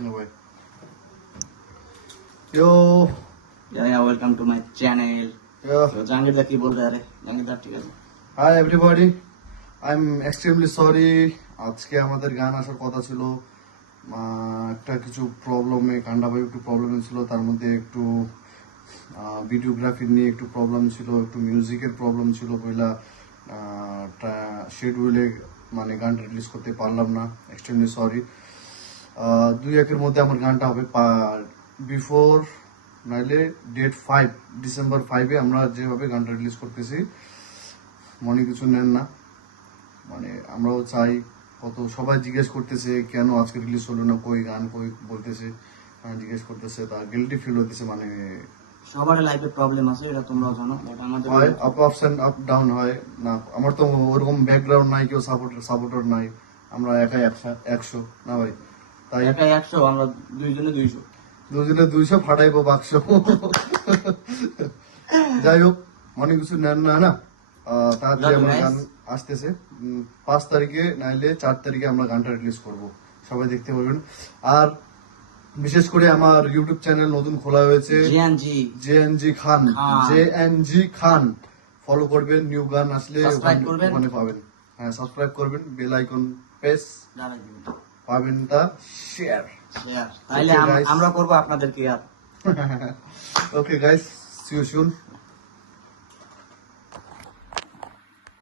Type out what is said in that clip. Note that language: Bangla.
No way. Yo. Yeah, welcome to my channel. Yeah. So Jangir da ki bol raha hai? Jangir da ঠিক আছে। Hi everybody. I'm extremely sorry. আজকে আমাদের গান আসার কথা ছিল, একটা কিছু প্রবলেমে কান্ডাভাই একটু প্রবলেম ছিল, তার মধ্যে একটু ভিডিওগ্রাফি নিয়ে একটু প্রবলেম ছিল, একটু মিউজিকের প্রবলেম ছিল, বইলা শিডিউলে মানে গানটা রিলিজ করতে পারলাম না। Extremely sorry. 2-1 মধ্যে আমার গানটা হবে বিফোর, নাইলে ডেট 5 ডিসেম্বর 5-এ আমরা যেভাবে গানটা রিলিজ করতেছি, মনে কিছু নেন না। মানে আমরাও চাই, কত সবাই জিজ্ঞেস করতেছে কেন আজকে রিলিজ হলো না, কই গান কই বলতেছে, জিজ্ঞেস করতেছে, তা গিল্টি ফিল হতেছে। মানে সবার লাইফে প্রবলেম আছে, এটা তোমরাও জানো, বাট আমাদের হয় আপস এন্ড আপ ডাউন হয় না। আমার তো ওরকম ব্যাকগ্রাউন্ড নাই, কেউ সাপোর্টার নাই, আমরা একাই 100 না ভাই। তাই একাই 100, আমরা দুইজনে 200। দুজনে 200 ফাটাইবো বাক্স। যাই হোক, মনে কিছু নেন না না। তাড়াতাড়ি আমার গান আসতেছে 5 তারিখে, নাইলে 4 তারিখে আমরা গানটা রিলিজ করব, সবাই দেখতে পারবেন। আর বিশেষ করে আমার ইউটিউব চ্যানেল নতুন খোলা হয়েছে, জেএনজি খান। ফলো করবেন, নিউ গান আসলে ওখানে পাবেন। হ্যাঁ, সাবস্ক্রাইব করবেন, বেল আইকন প্রেস পাবেন, তা শেয়ার। তাইলে আমরা করব আপনাদেরকে আর। Okay guys, see you soon.